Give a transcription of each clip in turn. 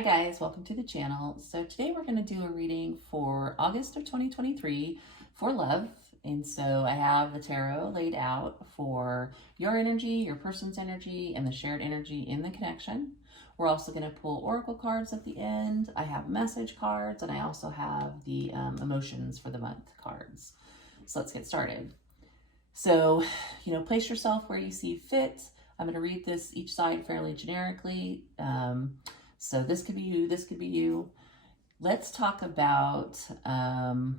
Hi guys, welcome to the channel. So today we're going to do a reading for August of 2023 for love. And so I have the tarot laid out for your energy, your person's energy, and the shared energy in the connection. We're also going to pull oracle cards at the end. I have message cards, and I also have the emotions for the month cards. So let's get started. So, place yourself where you see fit. I'm going to read this each side fairly generically. So this could be you, this could be you. Let's talk about the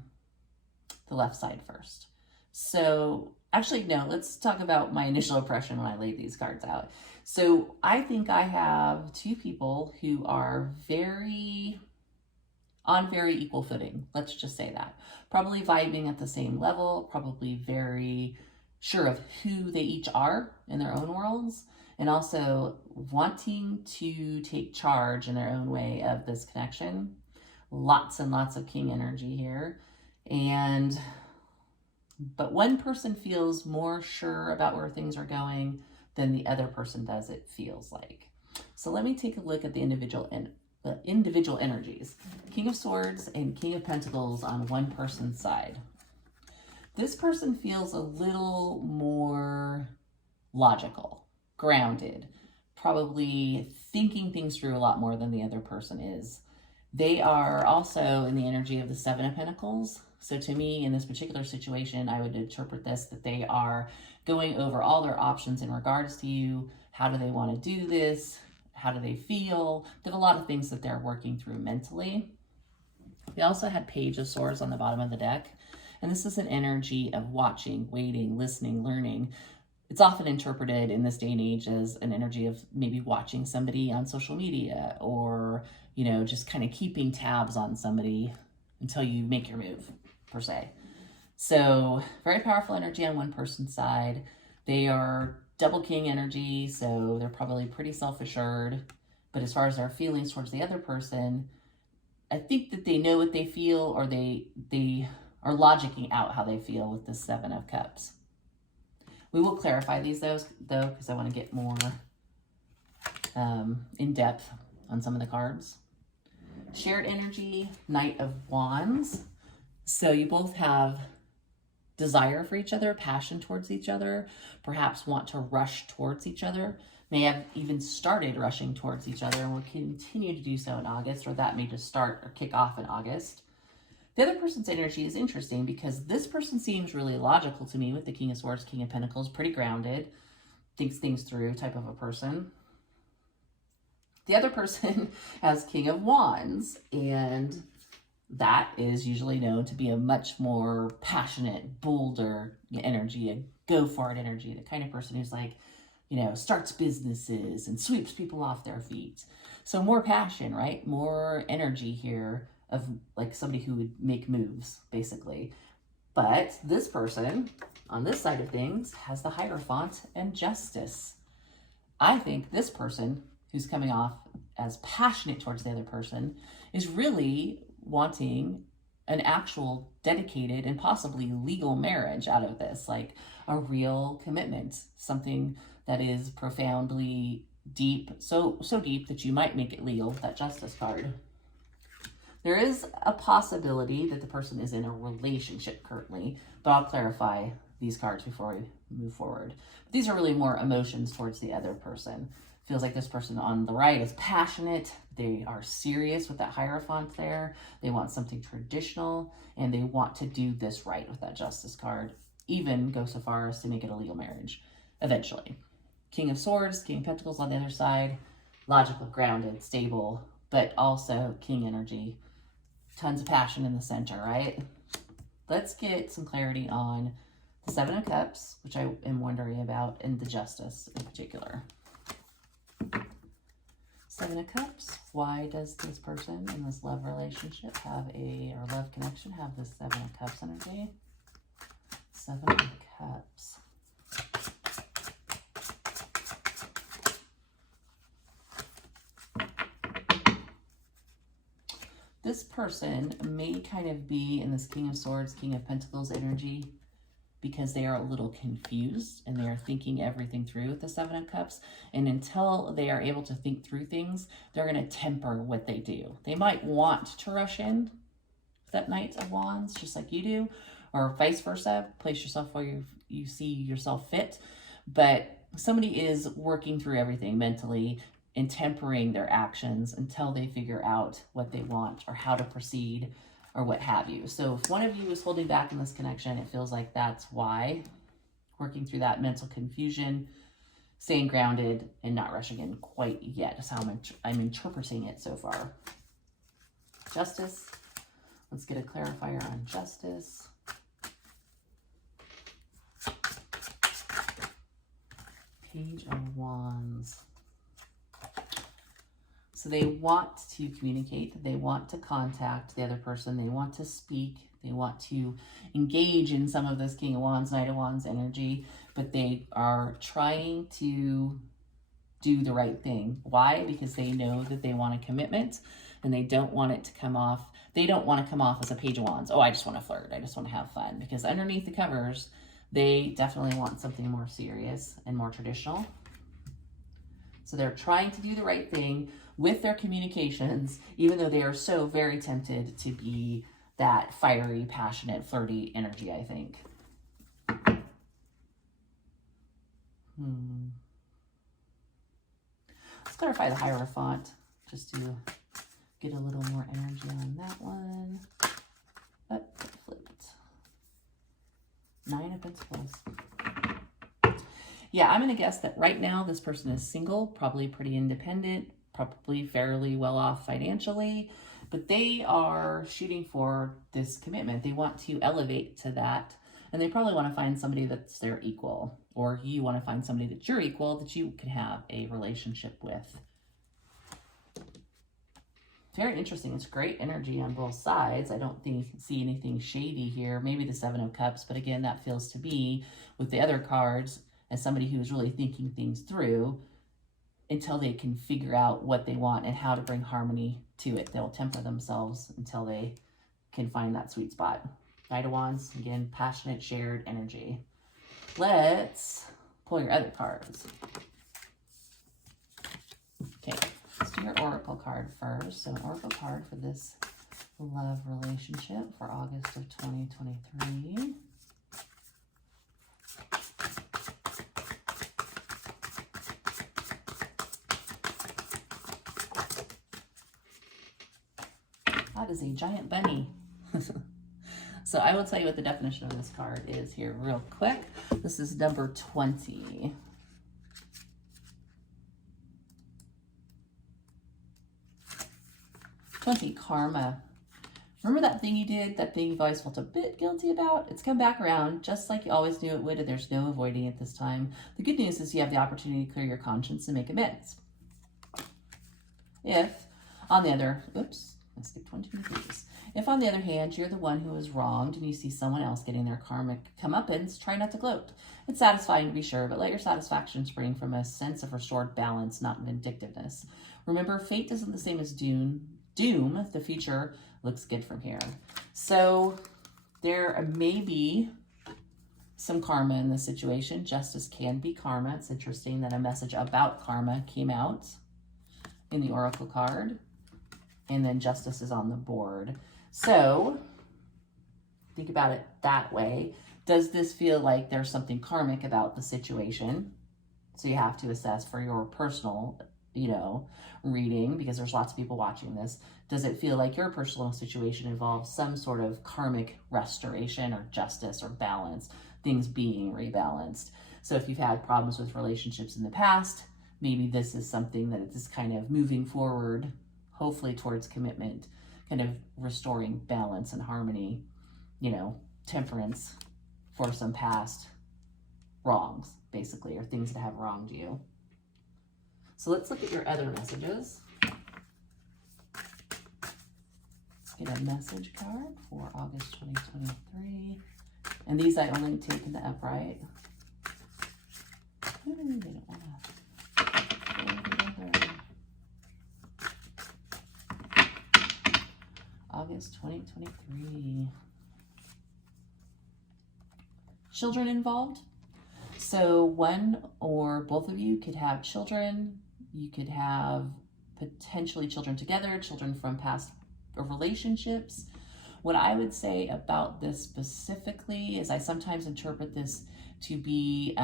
left side first. So actually, no, let's talk about my initial impression when I laid these cards out. So I think I have two people who are on very equal footing. Let's just say that. Probably vibing at the same level, probably very sure of who they each are in their own worlds, and also wanting to take charge in their own way of this connection. Lots and lots of king energy here. But one person feels more sure about where things are going than the other person does, it feels like. So let me take a look at the individual energies. King of Swords and King of Pentacles on one person's side. This person feels a little more logical, grounded, probably thinking things through a lot more than the other person is. They are also in the energy of the Seven of Pentacles. So to me, in this particular situation, I would interpret this that they are going over all their options in regards to you. How do they want to do this? How do they feel? They have a lot of things that they're working through mentally. We also had Page of Swords on the bottom of the deck. And this is an energy of watching, waiting, listening, learning. It's often interpreted in this day and age as an energy of maybe watching somebody on social media or, just kind of keeping tabs on somebody until you make your move, per se. So very powerful energy on one person's side. They are double king energy, so they're probably pretty self-assured. But as far as their feelings towards the other person, I think that they know what they feel, or they are logicking out how they feel with the Seven of Cups. We will clarify these though, because I want to get more in depth on some of the cards. Shared energy, Knight of Wands. So you both have desire for each other, passion towards each other, perhaps want to rush towards each other, may have even started rushing towards each other and will continue to do so in August, or that may just start or kick off in August. The other person's energy is interesting because this person seems really logical to me with the King of Swords, King of Pentacles, pretty grounded, thinks things through type of a person. The other person has King of Wands, and that is usually known to be a much more passionate, bolder energy, a go-for-it energy, the kind of person who's like, starts businesses and sweeps people off their feet. So more passion, right? More energy here of like somebody who would make moves, basically. But this person on this side of things has the Hierophant and Justice. I think this person who's coming off as passionate towards the other person is really wanting an actual dedicated and possibly legal marriage out of this, like a real commitment, something that is profoundly deep, so deep that you might make it legal with that Justice card. There is a possibility that the person is in a relationship currently, but I'll clarify these cards before we move forward. These are really more emotions towards the other person. Feels like this person on the right is passionate. They are serious with that Hierophant there. They want something traditional, and they want to do this right with that Justice card, even go so far as to make it a legal marriage eventually. King of Swords, King of Pentacles on the other side, logical, grounded, stable, but also king energy. Tons of passion in the center, right? Let's get some clarity on the Seven of Cups, which I am wondering about, and the Justice in particular. Seven of Cups. Why does this person in this love relationship or love connection have this Seven of Cups energy? Seven of Cups. This person may kind of be in this King of Swords, King of Pentacles energy, because they are a little confused and they are thinking everything through with the Seven of Cups. And until they are able to think through things, they're going to temper what they do. They might want to rush in with that Knight of Wands, just like you do, or vice versa. Place yourself where you see yourself fit. But somebody is working through everything mentally and tempering their actions until they figure out what they want or how to proceed or what have you. So if one of you is holding back in this connection, it feels like that's why. Working through that mental confusion, staying grounded, and not rushing in quite yet is how I'm interpreting it so far. Justice. Let's get a clarifier on Justice. Page of Wands. So they want to communicate, they want to contact the other person, they want to speak, they want to engage in some of this King of Wands, Knight of Wands energy, but they are trying to do the right thing. Why? Because they know that they want a commitment and they don't want it to come off. They don't want to come off as a Page of Wands. Oh, I just want to flirt. I just want to have fun. Because underneath the covers, they definitely want something more serious and more traditional. So they're trying to do the right thing with their communications, even though they are so very tempted to be that fiery, passionate, flirty energy, I think. Let's clarify the Hierophant just to get a little more energy on that one. Oh, flipped. 9 of Pentacles. Yeah, I'm going to guess that right now this person is single, probably pretty independent, probably fairly well off financially, but they are shooting for this commitment. They want to elevate to that, and they probably want to find somebody that's their equal, or you want to find somebody that's your equal that you can have a relationship with. Very interesting. It's great energy on both sides. I don't see anything shady here. Maybe the Seven of Cups, but again, that feels to me with the other cards as somebody who's really thinking things through until they can figure out what they want and how to bring harmony to it. They'll temper themselves until they can find that sweet spot. Knight of Wands, again, passionate, shared energy. Let's pull your other cards. Okay, let's do your Oracle card first. So an Oracle card for this love relationship for August of 2023. That is a giant bunny. So I will tell you what the definition of this card is here real quick. This is number 20. Karma. Remember that thing you did, that thing you've always felt a bit guilty about? It's come back around just like you always knew it would, and there's no avoiding it this time. The good news is you have the opportunity to clear your conscience and make amends. If, on the other, oops, I skipped 22 pages. If, on the other hand, you're the one who is wronged and you see someone else getting their karmic comeuppance, try not to gloat. It's satisfying to be sure, but let your satisfaction spring from a sense of restored balance, not vindictiveness. Remember, fate isn't the same as doom. The future looks good from here. So there may be some karma in this situation. Justice can be karma. It's interesting that a message about karma came out in the Oracle card, and then Justice is on the board. So think about it that way. Does this feel like there's something karmic about the situation? So you have to assess for your personal, reading, because there's lots of people watching this. Does it feel like your personal situation involves some sort of karmic restoration or justice or balance, things being rebalanced? So if you've had problems with relationships in the past, maybe this is something that is kind of moving forward, hopefully towards commitment, kind of restoring balance and harmony, temperance for some past wrongs, basically, or things that have wronged you. So let's look at your other messages. Let's get a message card for August 2023. And these I only take in the upright. Ooh, they don't want to. August 2023. children involved. So one or both of you could have children. You could have potentially children together, children from past relationships. What I would say about this specifically is I sometimes interpret this to be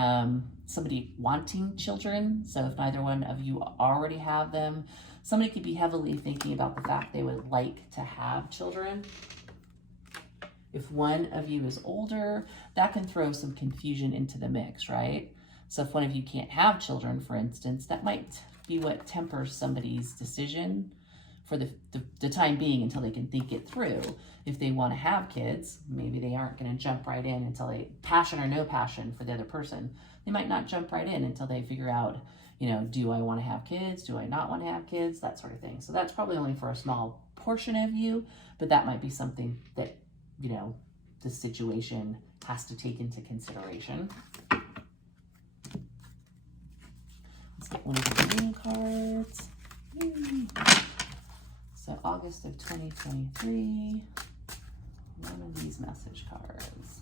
somebody wanting children. So if neither one of you already have them, somebody could be heavily thinking about the fact they would like to have children. If one of you is older, that can throw some confusion into the mix, right? So if one of you can't have children, for instance, that might be what tempers somebody's decision for the time being until they can think it through. If they want to have kids, maybe they aren't going to jump right in until they, passion or no passion for the other person, they might not jump right in until they figure out, you know, do I want to have kids? Do I not want to have kids? That sort of thing. So that's probably only for a small portion of you, but that might be something that, you know, the situation has to take into consideration. Let's get one of the green cards. So August of 2023, one of these message cards.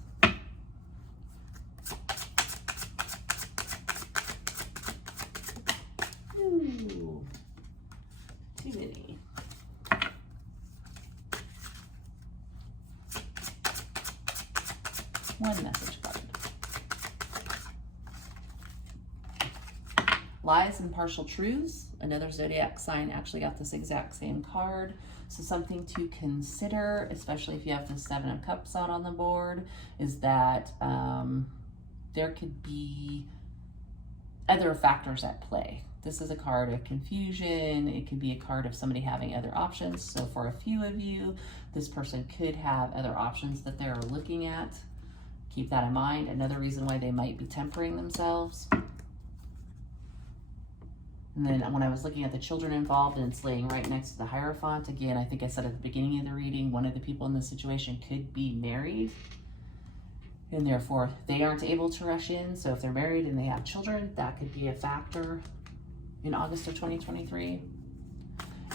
Ooh, too many. One message card. Lies and partial truths. Another zodiac sign actually got this exact same card. So something to consider, especially if you have the Seven of Cups out on the board, is that there could be other factors at play. This is a card of confusion. It could be a card of somebody having other options. So for a few of you, this person could have other options that they're looking at. Keep that in mind. Another reason why they might be tempering themselves. And then when I was looking at the children involved, and it's laying right next to the Hierophant, again, I think I said at the beginning of the reading, one of the people in this situation could be married, and therefore they aren't able to rush in. So if they're married and they have children, that could be a factor in August of 2023.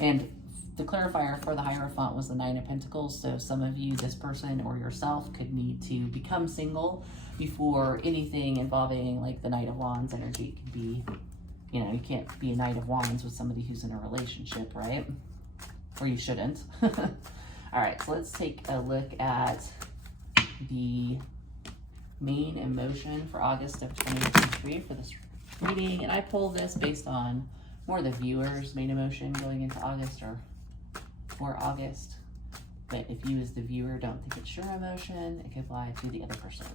And the clarifier for the Hierophant was the Nine of Pentacles. So some of you, this person or yourself, could need to become single before anything involving like the Knight of Wands energy could be. You know, you can't be a Knight of Wands with somebody who's in a relationship, right? Or you shouldn't. All right, so let's take a look at the main emotion for August of 2023 for this reading. And I pulled this based on more the viewer's main emotion going into August or for August. But if you as the viewer don't think it's your emotion, it could apply to the other person.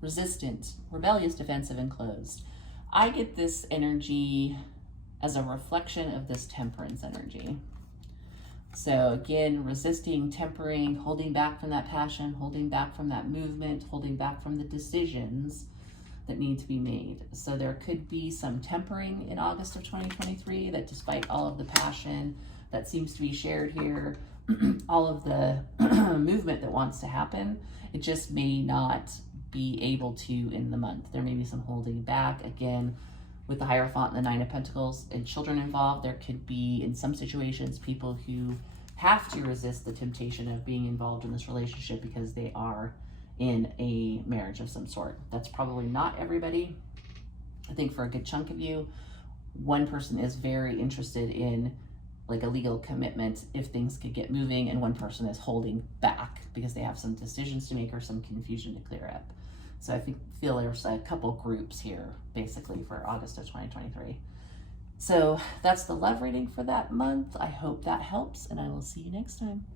Resistant, rebellious, defensive, and closed. I get this energy as a reflection of this temperance energy. So again, resisting, tempering, holding back from that passion, holding back from that movement, holding back from the decisions that need to be made. So there could be some tempering in August of 2023 that despite all of the passion that seems to be shared here, all of the movement that wants to happen, it just may not be able to in the month. There may be some holding back. Again, with the Hierophant and the Nine of Pentacles and children involved, there could be, in some situations, people who have to resist the temptation of being involved in this relationship because they are in a marriage of some sort. That's probably not everybody. I think for a good chunk of you, one person is very interested in like a legal commitment if things could get moving, and one person is holding back because they have some decisions to make or some confusion to clear up. So I feel there's a couple groups here basically for August of 2023. So that's the love reading for that month. I hope that helps, and I will see you next time.